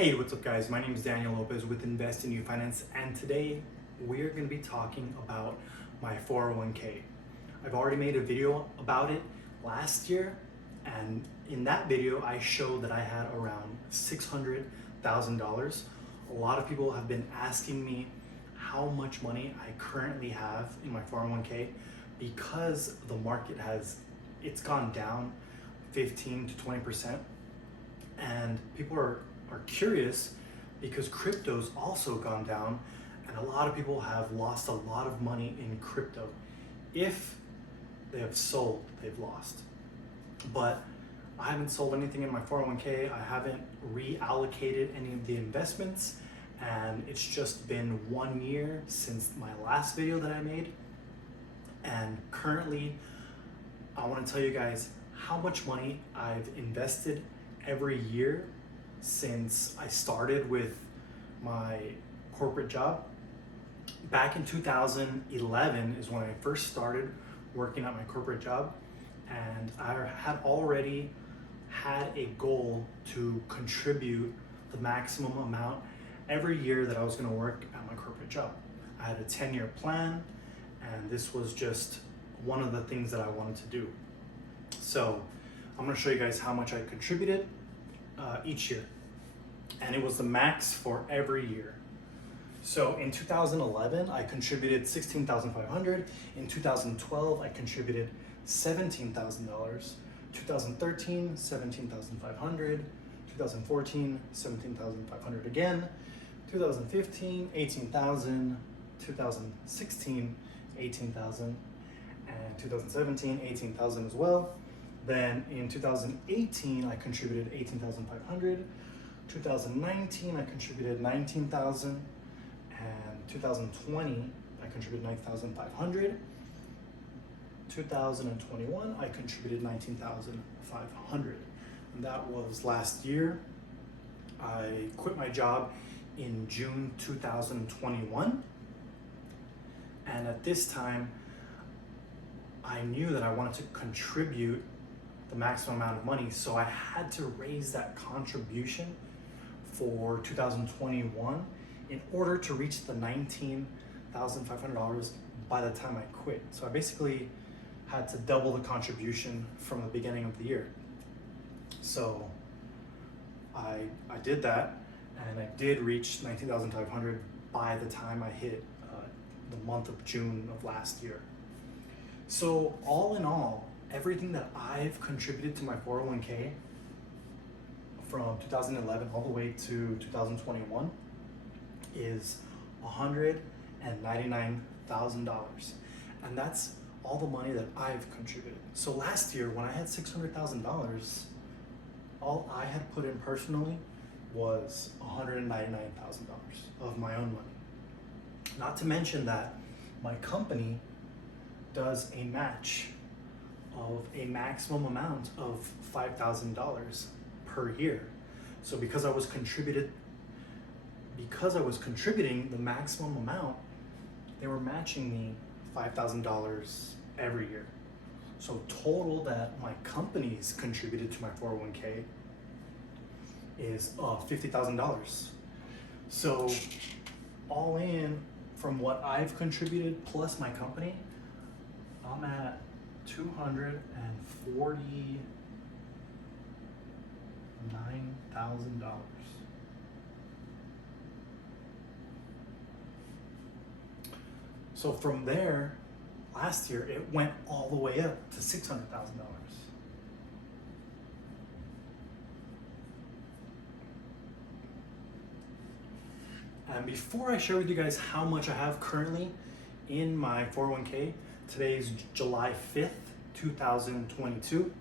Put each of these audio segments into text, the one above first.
Hey, what's up guys? My name is Daniel Lopez with Invest in You Finance, and today we're going to be talking about my 401k. I've already made a video about it last year, and in that video I showed that I had around $600,000. A lot of people have been asking me how much money I currently have in my 401k because the market it's gone down 15 to 20%, and people are curious because crypto's also gone down, and a lot of people have lost a lot of money in crypto. If they have sold, they've lost. But I haven't sold anything in my 401k. I haven't reallocated any of the investments, and it's just been 1 year since my last video that I made. And currently, I want to tell you guys how much money I've invested every year since I started with my corporate job. Back in 2011 is when I first started working at my corporate job, and I had already had a goal to contribute the maximum amount every year that I was going to work at my corporate job. I had a 10-year plan, and this was just one of the things that I wanted to do. So I'm going to show you guys how much I contributed each year, and it was the max for every year. So in 2011 I contributed $16,500. In 2012 I contributed $17,000. 2013 $17,500. 2014 $17,500 again. 2015 $18,000. 2016 $18,000, and 2017 $18,000 as well. Then in 2018, I contributed $18,500. 2019, I contributed $19,000. And 2020, I contributed $9,500. 2021, I contributed $19,500. And that was last year. I quit my job in June 2021. And at this time, I knew that I wanted to contribute the maximum amount of money, so I had to raise that contribution for 2021 in order to reach the $19,500 by the time I quit. So I basically had to double the contribution from the beginning of the year. So I did that, and I did reach $19,500 by the time I hit the month of June of last year. So all in all, everything that I've contributed to my 401k from 2011 all the way to 2021 is $199,000. And that's all the money that I've contributed. So last year when I had $600,000, all I had put in personally was $199,000 of my own money. Not to mention that my company does a match of a maximum amount of $5,000 per year. So because I was contributing the maximum amount, they were matching me $5,000 every year. So total that my company's contributed to my 401k is $50,000. So all in, from what I've contributed plus my company, I'm at $249,000. So from there, last year, it went all the way up to $600,000. And before I share with you guys how much I have currently in my 401k, today is July 5th, 2022.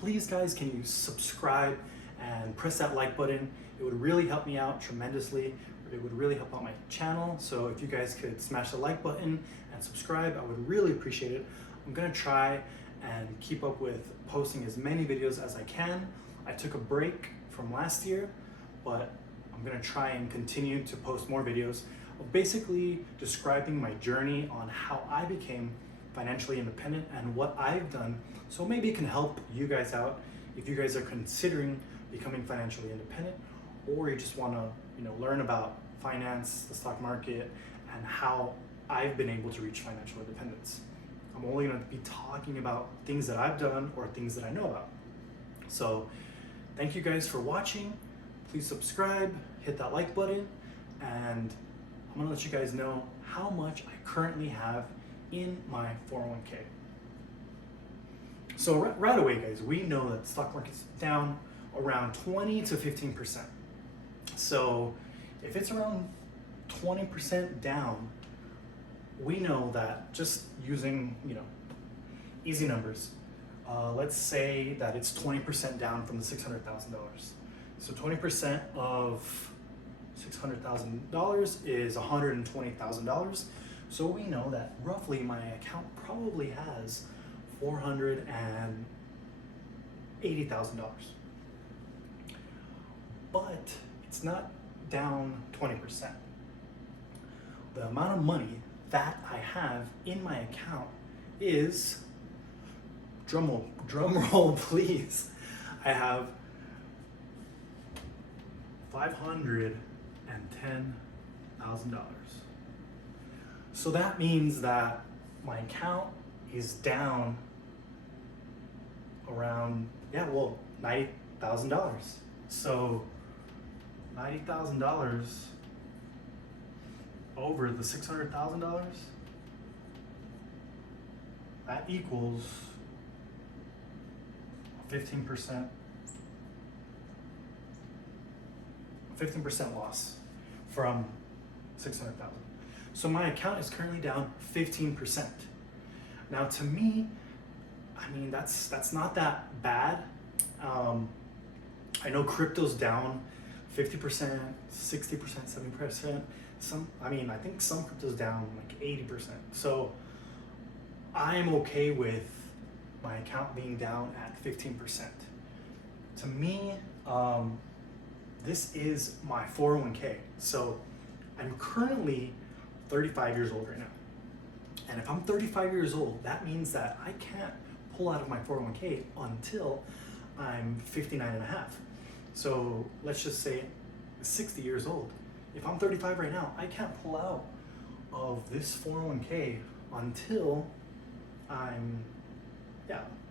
Please guys, can you subscribe and press that like button? It would really help me out tremendously. It would really help out my channel. So if you guys could smash the like button and subscribe, I would really appreciate it. I'm gonna try and keep up with posting as many videos as I can. I took a break from last year, but I'm gonna try and continue to post more videos of basically describing my journey on how I became financially independent and what I've done. So maybe it can help you guys out if you guys are considering becoming financially independent, or you just want to, learn about finance, the stock market, and how I've been able to reach financial independence. I'm only going to be talking about things that I've done or things that I know about. So thank you guys for watching. Please subscribe, hit that like button, and I'm going to let you guys know how much I currently have in my 401k. So right away, guys, we know that the stock market's down around 20 to 15%. So if it's around 20% down, we know that just using, easy numbers, let's say that it's 20% down from the $600,000. So 20% of $600,000 is $120,000. So we know that roughly my account probably has $480,000. But it's not down 20%. The amount of money that I have in my account is, drum roll please, I have $510,000. So that means that my account is down around, $90,000. So $90,000 over the $600,000, that equals 15% loss from 600,000. So my account is currently down 15%. Now to me, that's not that bad. I know crypto's down 50%, 60%, 70%. I think some crypto's down like 80%. So I'm okay with my account being down at 15%. To me, this is my 401k. So I'm currently 35 years old right now. And if I'm 35 years old, that means that I can't pull out of my 401k until I'm 59 and a half. So let's just say 60 years old. If I'm 35 right now, I can't pull out of this 401k until I'm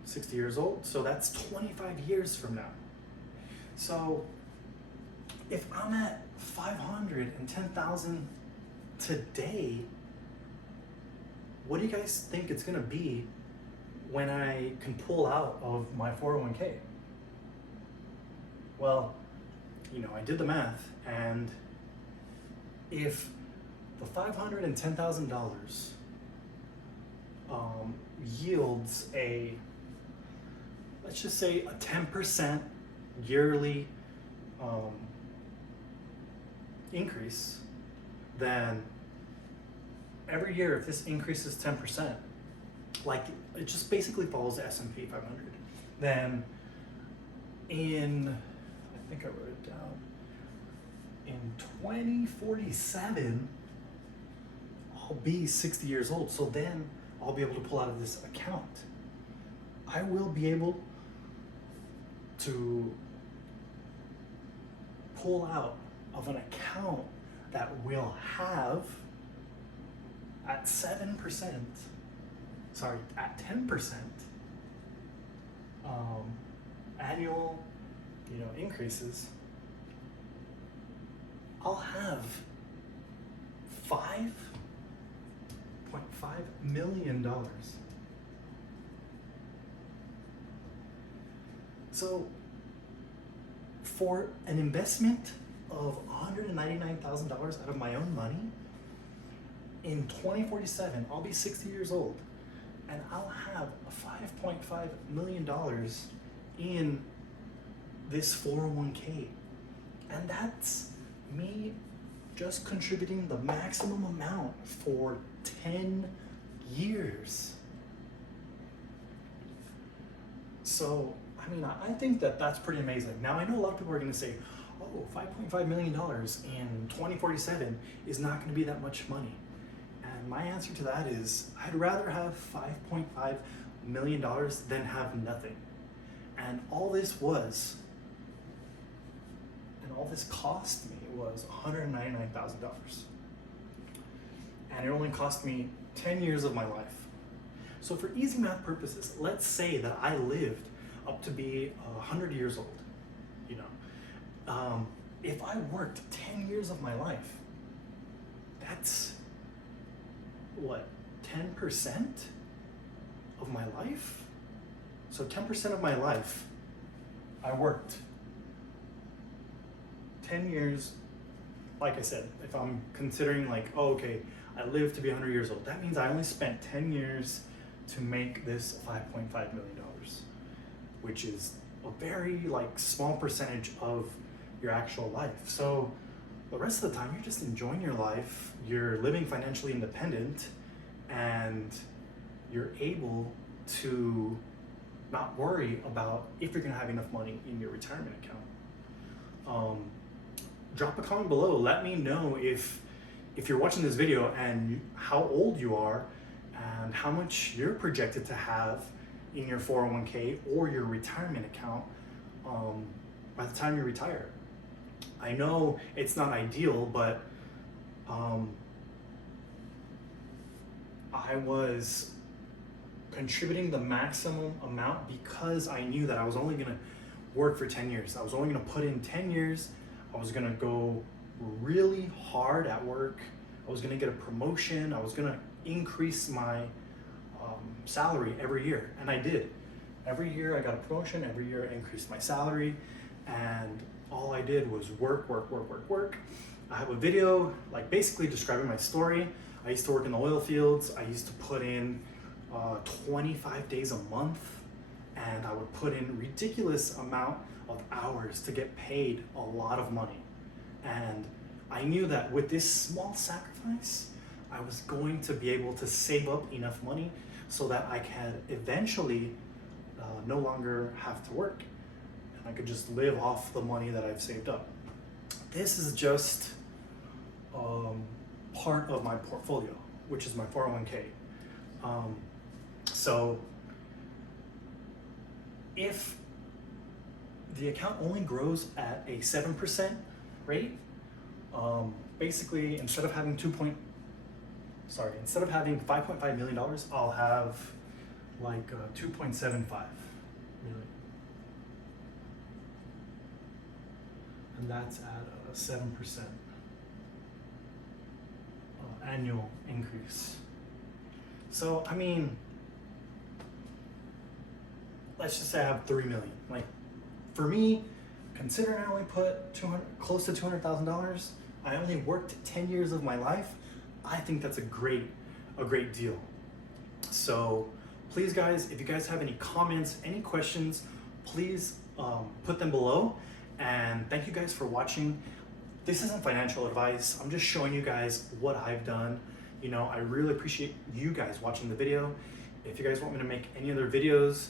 60 years old. So that's 25 years from now. So if I'm at 510,000 today, what do you guys think it's gonna be when I can pull out of my 401k? Well, I did the math, and if the $510,000 yields let's just say a 10% yearly increase, then every year, if this increases 10%, like it just basically follows the S&P 500, then I think I wrote it down, in 2047, I'll be 60 years old. So then I'll be able to pull out of this account. I will be able to pull out of an account that will have at 10% annual increases. I'll have $5.5 million. So for an investment of $199,000 out of my own money, in 2047, I'll be 60 years old, and I'll have $5.5 million in this 401k. And that's me just contributing the maximum amount for 10 years. So, I think that that's pretty amazing. Now, I know a lot of people are going to say, oh, $5.5 million in 2047 is not going to be that much money. And my answer to that is, I'd rather have $5.5 million than have nothing. And all this was an And all this cost me was $199,000. And it only cost me 10 years of my life. So for easy math purposes, let's say that I lived up to be 100 years old, you know. If I worked 10 years of my life, that's what, 10% of my life? So 10% of my life, I worked 10 years. Like I said, if I'm considering like, oh, okay, I lived to be 100 years old, that means I only spent 10 years to make this $5.5 million, which is a very like small percentage of your actual life. So the rest of the time, you're just enjoying your life, you're living financially independent, and you're able to not worry about if you're gonna have enough money in your retirement account. Drop a comment below, let me know if you're watching this video and how old you are and how much you're projected to have in your 401k or your retirement account by the time you retire. I know it's not ideal, but I was contributing the maximum amount because I knew that I was only gonna work for 10 years. I was only gonna put in 10 years. I was gonna go really hard at work. I was gonna get a promotion. I was gonna increase my salary every year, and I did. Every year I got a promotion, every year I increased my salary, and all I did was work. I have a video like basically describing my story. I used to work in the oil fields. I used to put in 25 days a month, and I would put in ridiculous amount of hours to get paid a lot of money. And I knew that with this small sacrifice, I was going to be able to save up enough money so that I can eventually no longer have to work. And I could just live off the money that I've saved up. This is just part of my portfolio, which is my 401k. So if the account only grows at a 7% rate, basically instead of having $5.5 million, I'll have like 2.75 million. And that's at a 7% annual increase. So, I mean, let's just say I have 3 million. Like, for me, considering I only put close to $200,000, I only worked 10 years of my life, I think that's a great deal. So please guys, if you guys have any comments, any questions, please put them below. And thank you guys for watching. This isn't financial advice. I'm just showing you guys what I've done. You know, I really appreciate you guys watching the video. If you guys want me to make any other videos,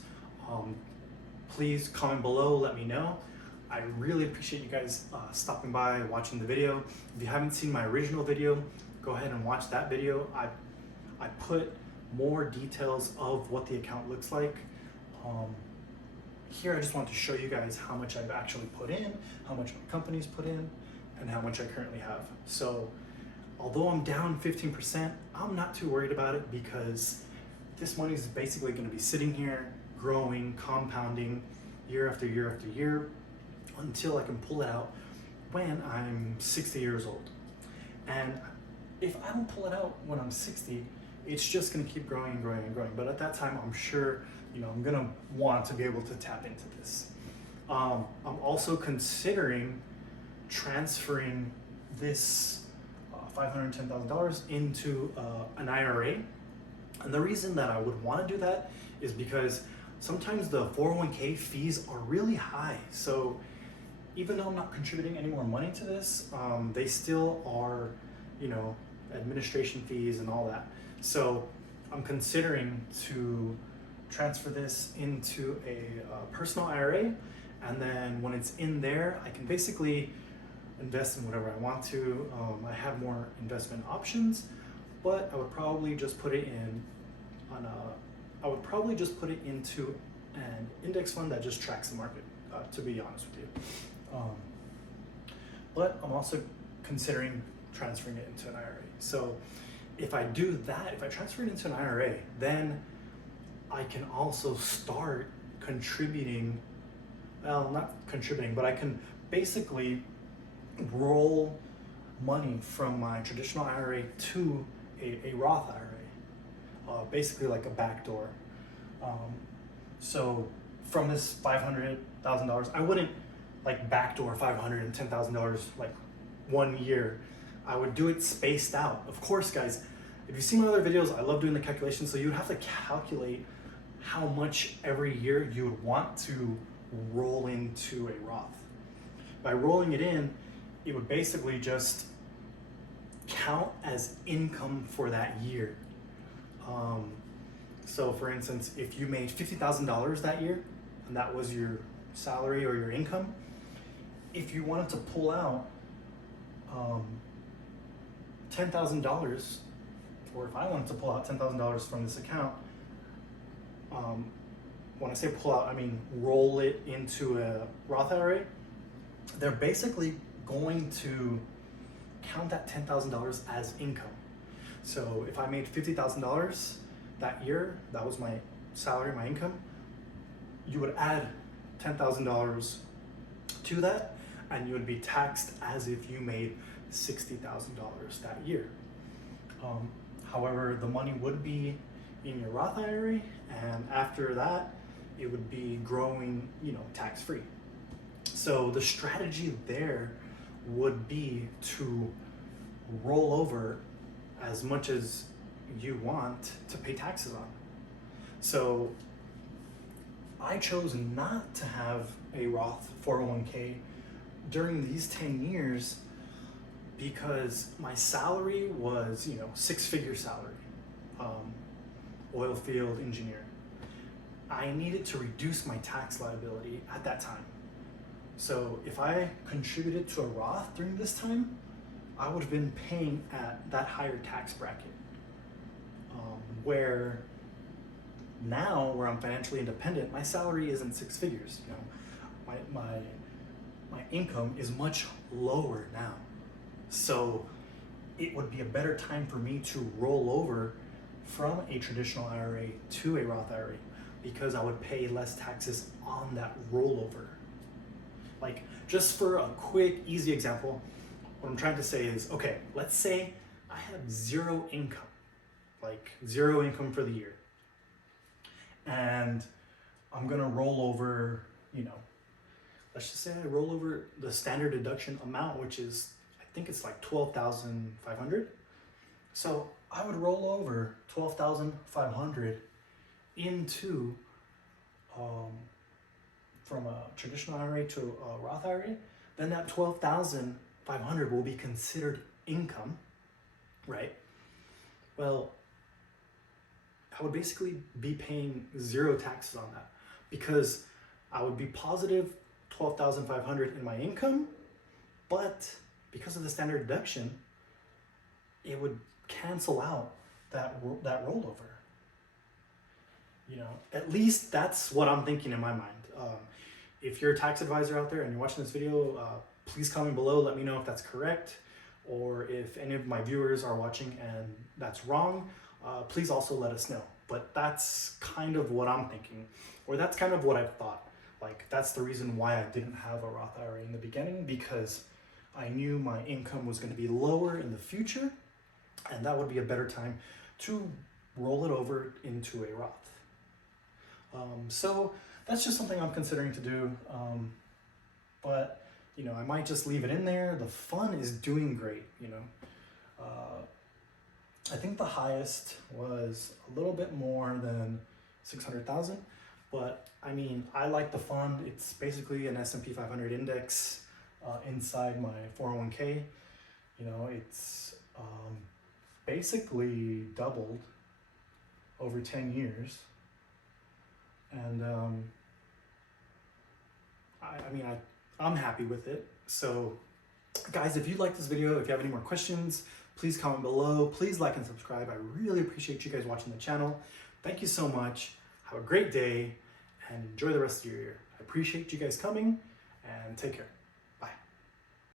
please comment below, let me know. I really appreciate you guys stopping by, watching the video. If you haven't seen my original video, go ahead and watch that video. I put more details of what the account looks like. Here I just want to show you guys how much I've actually put in, how much my company's put in, and how much I currently have. So although I'm down 15%, I'm not too worried about it because this money is basically going to be sitting here, growing, compounding year after year after year until I can pull it out when I'm 60 years old. And if I don't pull it out when I'm 60, it's just going to keep growing and growing and growing. But at that time, I'm sure, you know, I'm going to want to be able to tap into this. I'm also considering transferring this $510,000 into an IRA. And the reason that I would want to do that is because sometimes the 401k fees are really high. So even though I'm not contributing any more money to this, they still are, you know, administration fees and all that. So I'm considering to transfer this into a personal IRA, and then when it's in there, I can basically invest in whatever I want to. I have more investment options, but I would probably just put it in on I would probably just put it into an index fund that just tracks the market, to be honest with you. but I'm also considering transferring it into an IRA. So if I do that, if I transfer it into an IRA, then I can also start contributing, well, not contributing, but I can basically roll money from my traditional IRA to a Roth IRA, basically like a backdoor. So from this $500,000, I wouldn't like backdoor $510,000 like 1 year. I would do it spaced out. Of course, guys, if you see my other videos, I love doing the calculations. So you would have to calculate how much every year you would want to roll into a Roth. By rolling it in, it would basically just count as income for that year. So for instance, if you made $50,000 that year, and that was your salary or your income, if you wanted to pull out $10,000, or if I wanted to pull out $10,000 from this account, when I say pull out, I mean roll it into a Roth IRA, they're basically going to count that $10,000 as income. So if I made $50,000 that year, that was my salary, my income, you would add $10,000 to that, and you would be taxed as if you made $60,000 that year. However, the money would be in your Roth IRA, and after that, it would be growing, tax-free. So the strategy there would be to roll over as much as you want to pay taxes on. So I chose not to have a Roth 401k during these 10 years because my salary was, six-figure salary, oil field engineer. I needed to reduce my tax liability at that time. So if I contributed to a Roth during this time, I would have been paying at that higher tax bracket. Where now, where I'm financially independent, my salary isn't six figures. My income is much lower now. So it would be a better time for me to roll over from a traditional IRA to a Roth IRA because I would pay less taxes on that rollover. Like, just for a quick, easy example, what I'm trying to say is, okay, let's say I have zero income, like zero income for the year. And I'm gonna roll over, let's just say I roll over the standard deduction amount, which is, I think it's like $12,500. So I would roll over $12,500 into, from a traditional IRA to a Roth IRA, then that $12,500 will be considered income, right? Well, I would basically be paying zero taxes on that because I would be positive $12,500 in my income, but because of the standard deduction, it would cancel out that rollover. At least that's what I'm thinking in my mind. If you're a tax advisor out there and you're watching this video, please comment below, let me know if that's correct, or if any of my viewers are watching and that's wrong, please also let us know. But that's kind of what I'm thinking, or that's kind of what I thought. Like, that's the reason why I didn't have a Roth IRA in the beginning, because I knew my income was going to be lower in the future, and that would be a better time to roll it over into a Roth. So that's just something I'm considering to do. But, I might just leave it in there. The fund is doing great, I think the highest was a little bit more than 600,000, but I mean, I like the fund. It's basically an S&P 500 index inside my 401k. It's basically doubled over 10 years. And I'm happy with it. So guys, if you like this video, if you have any more questions, please comment below. Please like and subscribe. I really appreciate you guys watching the channel. Thank you so much. Have a great day and enjoy the rest of your year. I appreciate you guys coming, and take care.